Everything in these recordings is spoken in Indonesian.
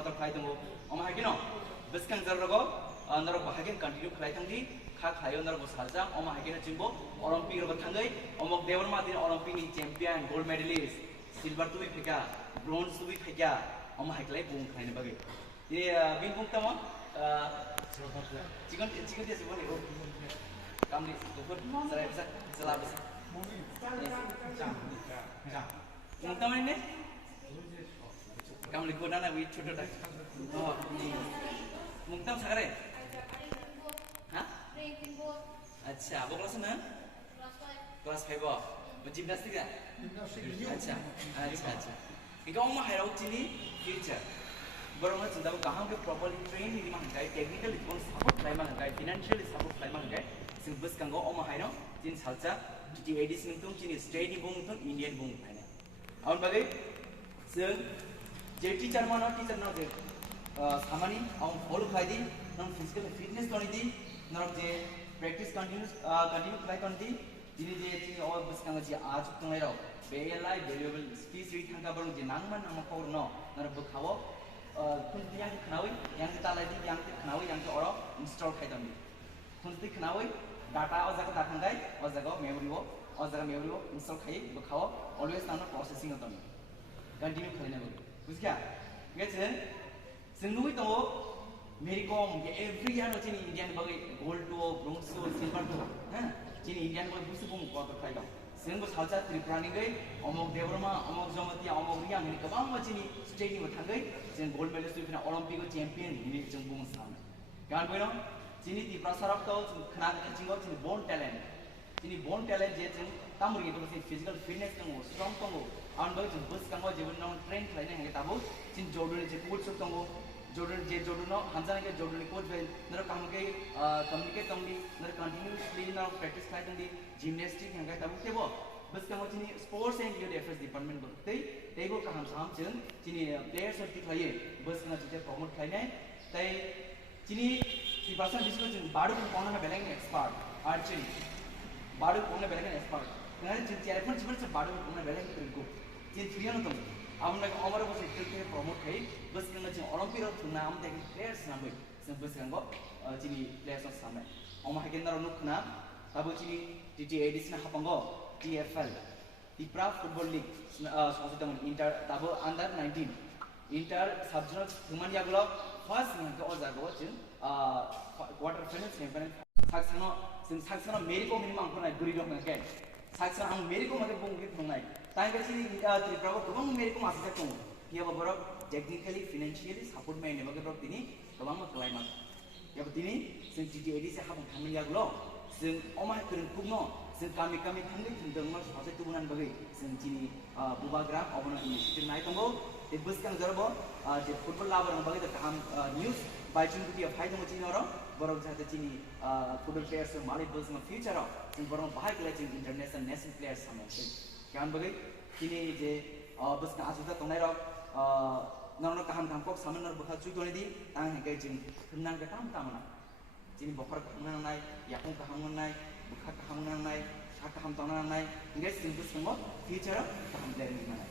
kotor khai tango oma hagino biskan zarrogo narok bahagian continue khai tangdi kha khayo narok sarjang oma hagino jimbo olympic ro thangai omok dewarma din olympic ni champion gold medalist silver tu phika bronze tu phika oma haglai bung khaine bagi ye bin bung tama chicken dia sebut ni kami tukut saya bisa selabis bung tama ni kamu lihat mana wit छोटा टा oh mungtam sakare hah अच्छा वो क्लास ना क्लास 5 वो जिम्नास्टिक है अच्छा अच्छा अच्छा इनका उम्मा है राउत चीनी फ्यूचर बरोबर चिंता वो कहाँ पे प्रॉपर्ली ट्रेन नहीं मांगता है टेक्निकल इतना सपोर्ट नहीं मांगता है फाइनेंशियल सपोर्ट नहीं मांगता है सिंपल कंगो उम्मा है ना जिन सालचा जी एडिस में तुम चीनी स्टेट बुंग तुम इंडियन बुंग है ना और बाकी सिंग जे टीचर मानो टीचर ना जे सामानी हम फॉलो खाई दी नम फिजिकल फिटनेस करनी दी नम जे practice continue try करनी दी जिन्हें जे चीज़ और बस कंगा जी आज तुम ले रहो बेयलाई valuable speech री थंका बरों जे नांगमन हम को नो नर बुखावो तुम yang खनावी yang kita lagi yang kita खनावी yang kita orang install खाई दम तुम ती खनावी data और जगह दाखंगाई और जगह memory वो install खाई बुखावो always नाना processing होता है continue खाई ना बोल कुछ क्या गैसे सिंगुई तो मेरी को every year नोचिनी इंडियन बगे gold to bronze to silver to हैं चीनी इंडियन बगे बुस बुम को तो खाई दम सिंगु सालचा त्रिपुरानी गई अमोक देवरमा अमोक जमती अमोक रिया मेरी कबांग मचीनी स्टेट में उठा गई जिन गोल्ड मेडलिस्ट फिर ओलंपिक चैंपियन हिनी जंग बुम सामने क्या बोलो चीनी त्रिपुरा सरफ तो खना चिंगो चीनी born talent जे जंग तामुरी तो चीनी physical fitness कंगो strong कंगो आन बगे जंग बस कंगो जेबन नॉन ट्रेन खाई नहीं ताबो चीन जोड़ने जे कोच कंगो जोड़नो हमजाने के जोड़ने कोच वे नर काम के कम्युनिकेट कंगी नर कंटिन्यूअसली नर प्रैक्टिस खाई कंगी जिम्नास्टिक हंगा तब के वो बस कंगो चीनी sports and youth affairs department बगते तेगो का हम साम चीन चीनी प्लेयर्स और दिखाइए बस कंगो चीज़ प्रमोट खाई नहीं ते चीनी की भाषा जिसको चीन बाडू को कौन है बेलेंग एक्सपर्ट आर्चरी बाडू कौन है बेलेंग एक्सपर्ट नर चीन चैलेंज पर से बाडू कौन है बेलेंग को चीन फ्रिया न तुम अब मैं हमारे को सेक्टर के प्रमोट है बस कंगो चीन ओलंपिक और तुम नाम देख प्लेयर्स नाम है बस कंगो चीनी प्लेयर्स और सामने और मैं किन्नर अनुक ना तब चीनी टी एडिशन हापंगो TFL त्रिपुरा फुटबॉल लीग सोचते हैं इंटर तब अंडर 19 इंटर सबजोनल ह्यूमन यागुलो फर्स्ट यहाँ और जागो चीन क्वार्टर फाइनल सेमीफाइनल साक्सनो मेरी को मिनिमम अंकना गुरी डॉक में क्या साक्सनो हम मेरी को मतलब बुंगी बुंगाई ताकि चीनी त्रिपुरा को कबांग मेरी को मासिक तक ये वो बरो टेक्निकली फाइनेंशियली सपोर्ट में इन्हें बगे बरो तिनी कबांग मत क्लाइम मत या तिनी सिंग TTAD से हापं थांगन यागुलो सिंग ओमाय करें कुगनो सिंग kami थांगे थिंदंगमर सासे तुबुनान बगे सिंग चीनी बुबाग्राम अबनो इनिशिएटिव नाय तंगो ते बसकां जरबो जे फुटबॉल लाबर बगे त हम न्यूज़ बाइचिंग गुटी फाइदा म चीनी और बरो जाते चीनी फुटबॉल प्लेयर्स माले बस में फ्यूचर और सिंग बरो बाहर के लिए इंटरनेशनल नेशनल प्लेयर्स हम क्या बगे चीनी जे बस का आसुदा तंगनाय रो नरनो कहम को सामन नर बखा चुई तोने दी तां हे जिन थुननान का तामना चीनी बखर कहना नाय याकु कहम नाय बखा कहम नाय सा कहम तंगना नाय इंगे सिंपल संगो फ्यूचर कहम प्लेयर नाय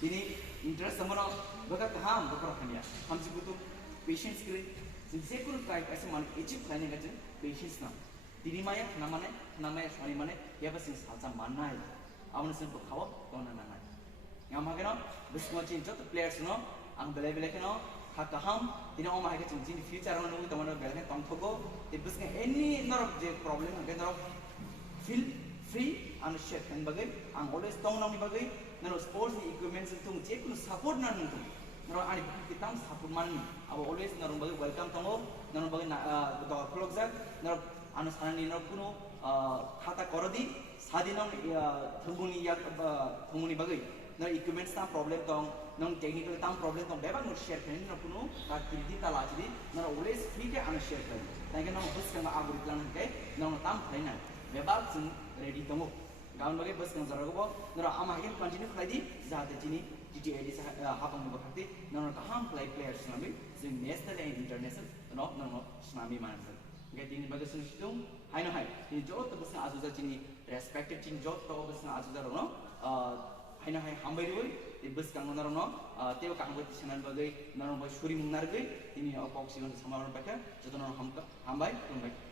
चीनी इंटरेस्ट समनो बखा कहम बखर खनिया हम जिबुतु पेशेंस करे जिनसे कुल ट्राई ऐसे मान अचीव करने का जन पेशेंस ना तिनी माया नामाया स्वामी माने या बस साचा मानना है आपने सिर्फ बखाओ तोना ना नाय यहाँ मागे ना बस को चीन जो प्लेयर्स नो आं बेले के नो कहम तिना ओमा है चिन फ्यूचर नो नुई तमनो बेले तम थगो ते बस के एनी नर जे प्रॉब्लम है नर feel free and share hand बगे आं ऑलवेज तंग नामनि बगे नर स्पोर्ट्स इक्विपमेंट्स तुम जे कुन सपोर्ट ना नु नर आनि किताम सपोर्ट मान अब ऑलवेज नर बगे वेलकम तंगो नर बगे द क्लॉक जा नर आनो सानि नर कुनो खाता करदी सादिनो थंगुनि या थंगुनि बगे नर इक्विपमेंट्स ता प्रॉब्लम तंग नन टेक्निकल ताम प्रॉब्लम तो बेबा नो शेयर करें न कुनो का किरदी का लाजदी न ऑलवेज फ्री के आन शेयर करें ताकि न बस का आगु प्लान के न ताम खाइना बेबा जों रेडी दमो गाउन बगे बस का जरगबो न आम हागेन कंटिन्यू खाइदी जाहाते जिनि TTAD से हापंग बखाती न कहाम प्लेयर्स नामि जों नेशनल एंड इंटरनेशनल न स्नामि मानसन गे दिनि बगे जों सिदुं हाइनो हाइ दिनि जो तो बस आजुजा जिनि रेस्पेक्टेड जिनि जो तो बस आजुजा न हाइनो हाइ हामबायरुय bus kang narono teo kang bai tisanan bagai narono bai suri mung nargai ini opok sigon samaron pakai jotono hambai tumbai